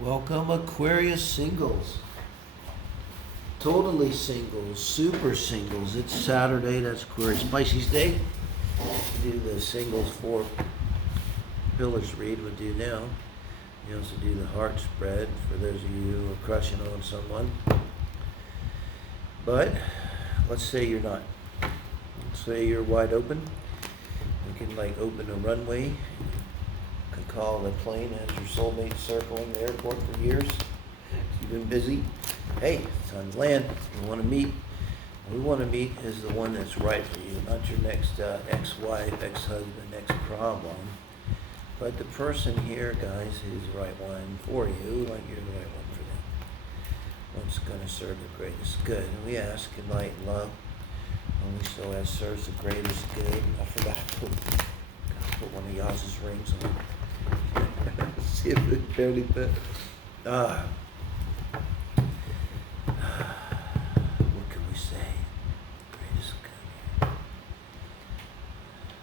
Welcome Aquarius singles. Totally singles, super singles. It's Saturday, that's Aquarius Pisces Day. We do the singles 4 pillars read we'll do now. You also do the heart spread for those of you who are crushing on someone. But let's say you're not. Let's say you're wide open. You can like open a runway. You can call the plane as your soulmate circling the airport for years. You've been busy. Hey, it's time to land. You want to meet. What we want to meet is the one that's right for you, not your next ex-wife, ex-husband, ex-problem. But the person here, guys, who's the right one for you, like you're the right one for them. One's going to serve the greatest good. And we ask in light and love, only so as serves the greatest good. I forgot to put one of y'all's rings on. See if it barely fit. What can we say? Greatest good.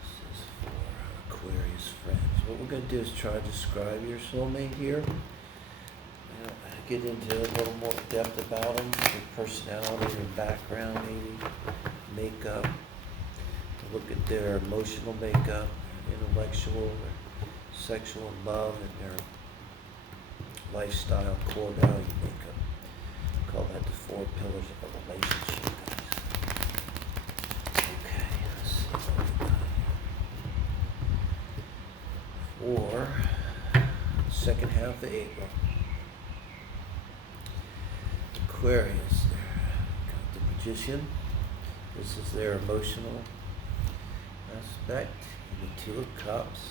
This is for Aquarius friends. What we're going to do is try to describe your soulmate here. Get into a little more depth about them, their personality, their background maybe, makeup. Look at their emotional makeup, intellectual, their sexual and love, and their lifestyle, core value makeup. Call that the 4 pillars of a relationship, guys. Okay, let's see what we got here. For the second half of April. Aquarius, got the Magician. This is their emotional aspect. The 2 of Cups.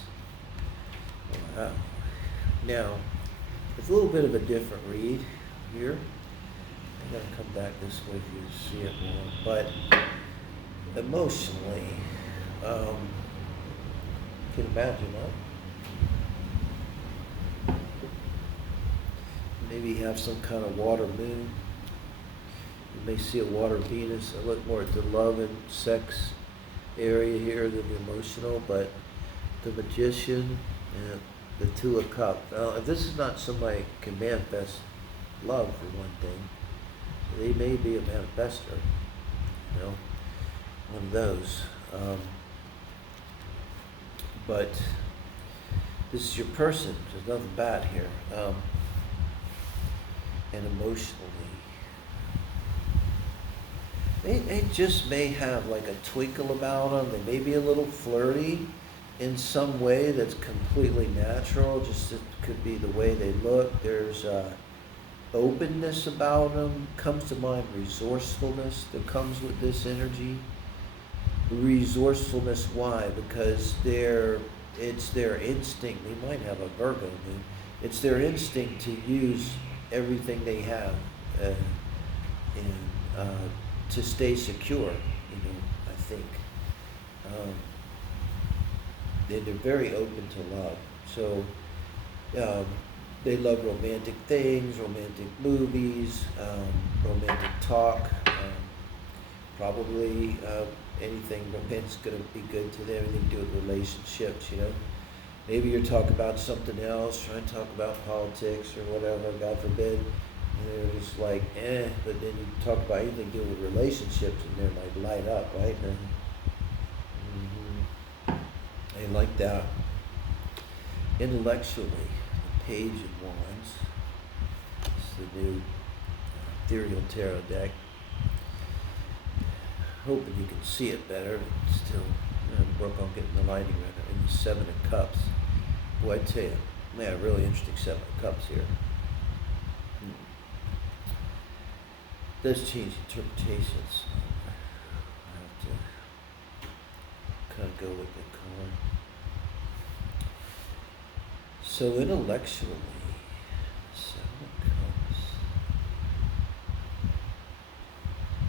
Wow. Now, it's a little bit of a different read here. I'm going to come back this way for you to see it more. But emotionally, you can imagine that. Maybe you have some kind of water moon. You may see a water Venus. I look more at the love and sex area here than the emotional, but the Magician and the 2 of Cups. Now, if this is not somebody who can manifest love for one thing, they may be a manifestor, one of those. But this is your person. There's nothing bad here. And emotionally, they just may have like a twinkle about them. They may be a little flirty in some way that's completely natural. Just it could be the way they look. There's openness about them. Comes to mind resourcefulness that comes with this energy. Resourcefulness, why? Because it's their instinct. They might have a Virgo moon. It's their instinct to use everything they have to stay secure, I think. They're very open to love. So they love romantic things, romantic movies, romantic talk. Probably anything romantic is going to be good to them, anything to do with relationships, Maybe you're talking about something else, trying to talk about politics or whatever, God forbid. And they're just like, but then you talk about anything to do with relationships and they're like light up, right? They like that. Intellectually, the Page of Wands. This is the new Ethereal Tarot deck. Hoping you can see it better, but still work on getting the lighting better. And the 7 of Cups. Boy, I tell you, man, a really interesting 7 of Cups here. Does change interpretations. I have to kind of go with the card. So intellectually, 7 of Cups.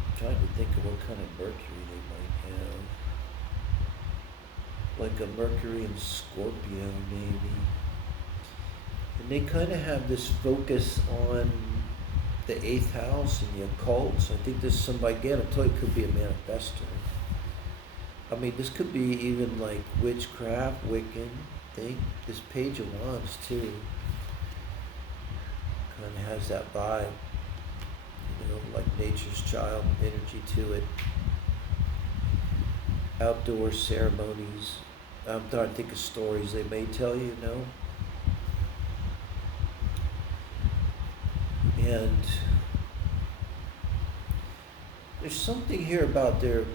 I'm trying to think of what kind of Mercury they might have. Like a Mercury in Scorpio, maybe. And they kind of have this focus on the 8th house and the occult. So I think this is somebody, again, I told you, could be a manifestor. I mean, this could be even like witchcraft, Wiccan thing. This Page of Wands too. kind of has that vibe, you know, like nature's child energy to it. Outdoor ceremonies. I'm trying to think of stories they may tell you, you know. And there's something here about they're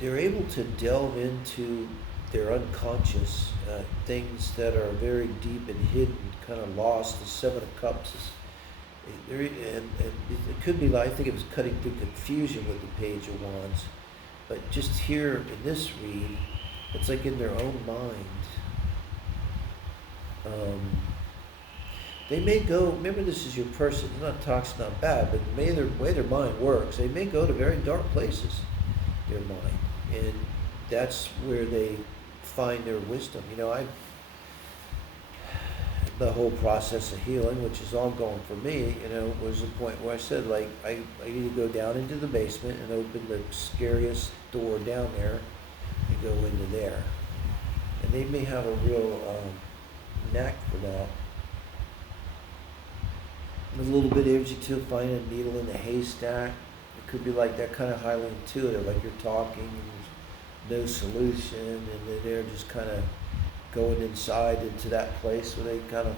able to delve into their unconscious, things that are very deep and hidden, kind of lost. The Seven of Cups is, and it could be like, I think it was cutting through confusion with the Page of Wands, but just here in this read, it's like in their own mind. They may go, remember this is your person, it's not toxic, not bad, but the way their mind works, they may go to very dark places, their mind. And that's where they find their wisdom. You know, the whole process of healing, which is ongoing for me, you know, was the point where I said, like, I need to go down into the basement and open the scariest door down there and go into there. And they may have a real knack for that. There's a little bit of energy to find a needle in the haystack. It could be like that, kind of highly intuitive, like you're talking and there's no solution, and then they're just kind of going inside into that place where they kind of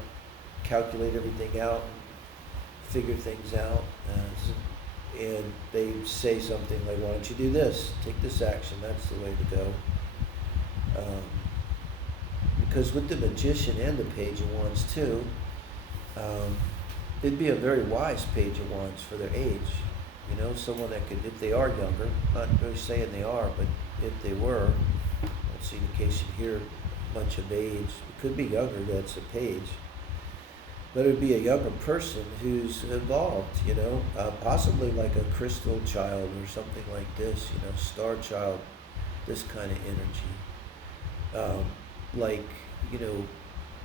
calculate everything out, and figure things out, and they say something like, why don't you do this, take this action, that's the way to go. Because with the Magician and the Page of Wands too, it'd be a very wise Page of Wands for their age. You know, someone that could, if they are younger, not really saying they are, but if they were, let's see, in case you hear a bunch of age, it could be younger, that's a page. But it would be a younger person who's evolved, you know, possibly like a crystal child or something like this, you know, star child, this kind of energy. Like, you know,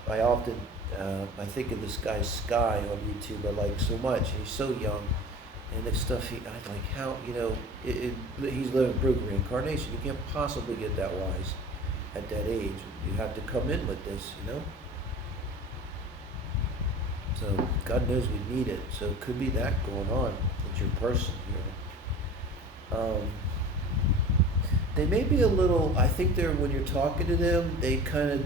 I often, I think of this guy Sky on YouTube, I like so much. He's so young, and the stuff I like, how, you know, he's living proof of reincarnation. You can't possibly get that wise at that age. You have to come in with this, you know. So God knows we need it. So it could be that going on with your person here. They may be a little, I think they're, when you're talking to them, they kind of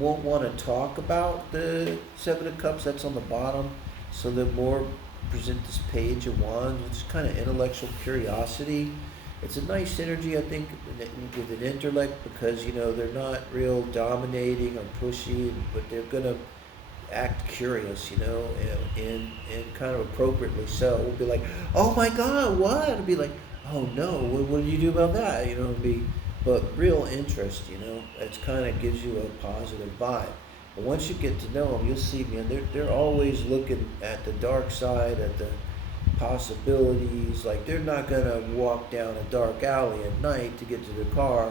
won't want to talk about the Seven of Cups, that's on the bottom. So they're more present this Page of Wands, which is kind of intellectual curiosity. It's a nice energy, I think, with an intellect, because, you know, they're not real dominating or pushy, but they're going to act curious, you know, and kind of appropriately so. We'll be like, oh my God, what? It'll be like, oh no, what do you do about that? You know, it'll be, but real interest, you know, it kind of gives you a positive vibe. But once you get to know them, you'll see, man, they're always looking at the dark side, at the possibilities. Like, they're not gonna walk down a dark alley at night to get to their car.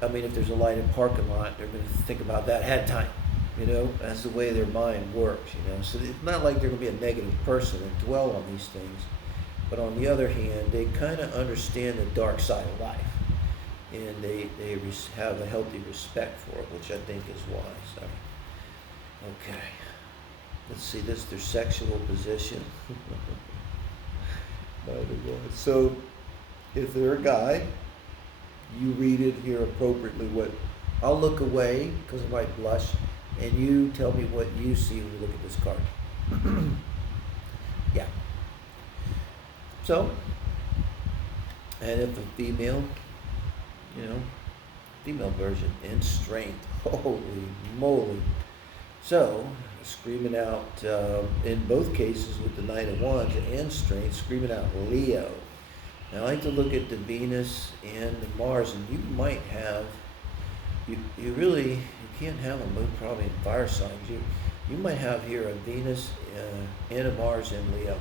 I mean, if there's a lighted parking lot, they're gonna think about that ahead of time. You know, that's the way their mind works, you know. So it's not like they're gonna be a negative person and dwell on these things. But on the other hand, they kind of understand the dark side of life. And they have a healthy respect for it, which I think is wise. Okay. Let's see, this is their sexual position. So, if they're a guy, you read it here appropriately. What I'll look away, because I might blush, and you tell me what you see when you look at this card. Yeah. So, and if a female, you know, female version, and strength, holy moly. So, screaming out, in both cases with the Knight of Wands and strength, screaming out Leo. Now, I like to look at the Venus and the Mars, and you might have, you can't have them probably in fire signs. You might have here a Venus and a Mars in Leo,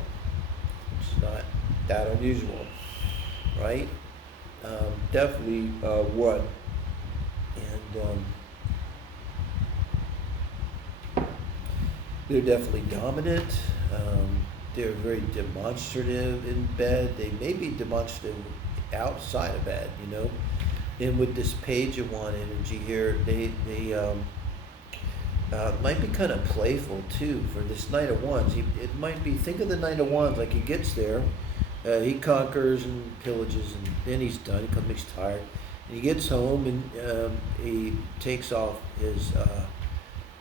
which is not that unusual, right? Definitely one. And they're definitely dominant. They're very demonstrative in bed. They may be demonstrative outside of bed, you know. And with this Page of Wands energy here, Might be kind of playful too for this Knight of Wands. It might be, think of the Knight of Wands like he gets there, he conquers and pillages, and then he's done. He's tired, and he gets home and he takes off his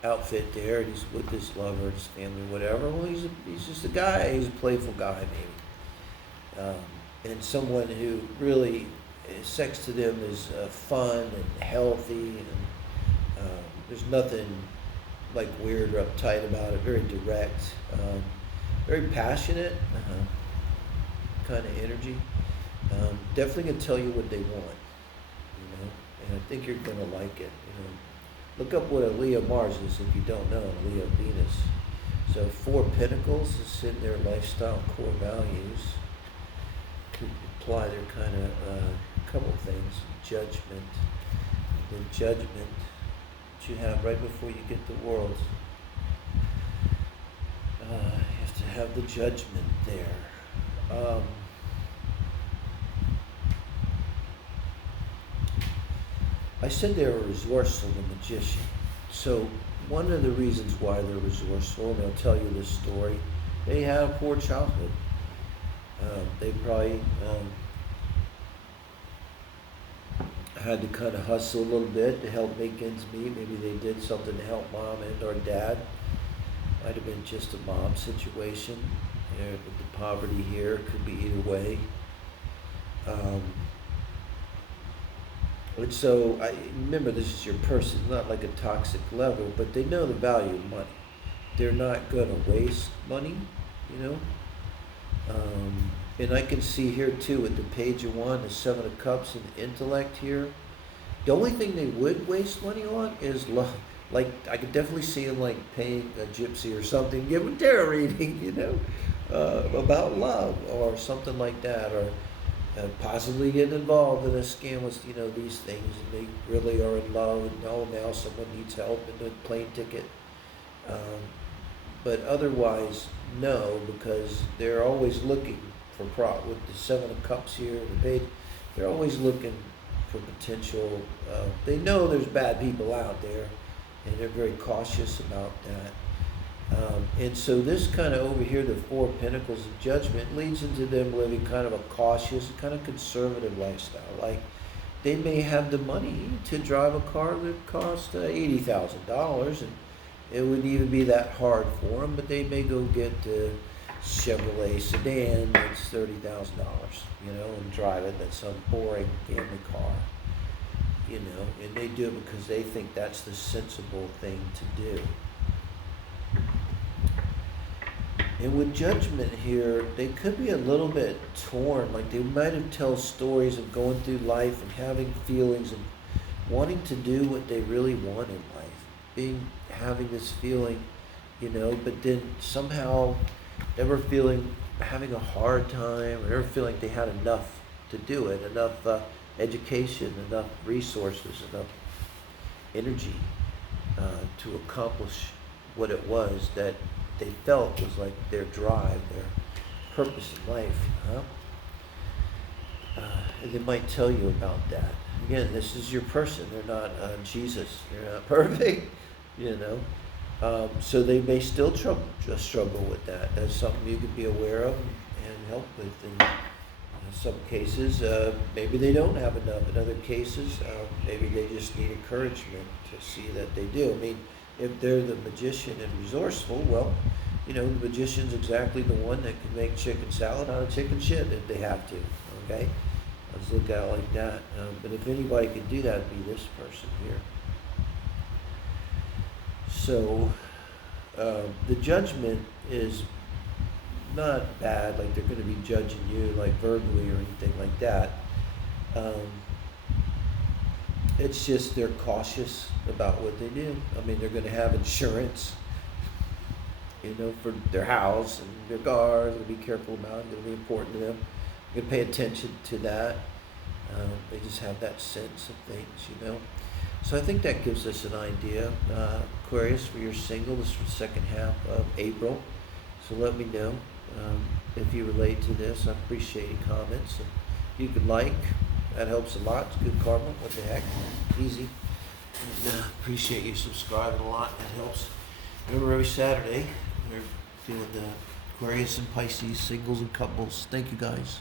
outfit there, and he's with his lover, his family, whatever. Well, he's just a guy. He's a playful guy, maybe, and someone who really sex to them is fun and healthy, and there's nothing like weird or uptight about it. Very direct, very passionate kind of energy. Definitely gonna tell you what they want, and I think you're gonna like it. Look up what a Leo Mars is if you don't know. Leo Venus. So 4 Pentacles is in their lifestyle core values. Could apply their kind of couple things. Judgment. The judgment that you have right before you get the world. You have to have the judgment there. I said they're resourceful, the magician. So one of the reasons why they're resourceful, and I'll tell you this story, they had a poor childhood. They probably had to kind of hustle a little bit to help make ends meet. Maybe they did something to help mom and or dad. Might have been just a mom situation. But the poverty here could be either way. And so, remember, this is your person, not like a toxic lover, but they know the value of money. They're not going to waste money, And I can see here, too, with the Page of Wands, the 7 of Cups, and the intellect here. The only thing they would waste money on is love. Like, I could definitely see them, like, paying a gypsy or something, give them a tarot reading, about love or something like that, or possibly get involved in a scam with, these things, and they really are in love, and now someone needs help and a plane ticket. But otherwise, no, because they're always looking for with the 7 of Cups here, the Page, they're always looking for potential. They know there's bad people out there, and they're very cautious about that. And so this kind of over here, the 4 Pentacles of Judgment, leads into them living kind of a cautious, kind of conservative lifestyle. Like, they may have the money to drive a car that costs $80,000, and it wouldn't even be that hard for them, but they may go get a Chevrolet sedan that's $30,000, and drive it. That's some boring family car, and they do it because they think that's the sensible thing to do. And with Judgment here, they could be a little bit torn. Like, they might have told stories of going through life and having feelings and wanting to do what they really want in life. Having this feeling, but then somehow never having a hard time, or never feeling they had enough to do it, enough education, enough resources, enough energy to accomplish what it was that they felt was like their drive, their purpose in life. And they might tell you about that. Again, this is your person. They're not Jesus. They're not perfect, So they may still struggle with that. That's something you could be aware of and help with. In some cases, maybe they don't have enough. In other cases, maybe they just need encouragement to see that they do. I mean, if they're the magician and resourceful, well, the magician's exactly the one that can make chicken salad out of chicken shit if they have to, okay? Let's look at it like that. But if anybody could do that, it'd be this person here. So, the judgment is not bad, like they're going to be judging you, like verbally or anything like that. It's just they're cautious about what they do. I mean, they're going to have insurance, for their house and their car. They'll be careful about it. It'll be important to them. They're going to pay attention to that. They just have that sense of things, So I think that gives us an idea. Aquarius, for you're single, this is for the second half of April. So let me know if you relate to this. I appreciate your comments. And you could like. That helps a lot. It's good karma. What the heck? Easy. And appreciate you subscribing a lot. That helps. Remember, every Saturday we're doing the Aquarius and Pisces singles and couples. Thank you guys.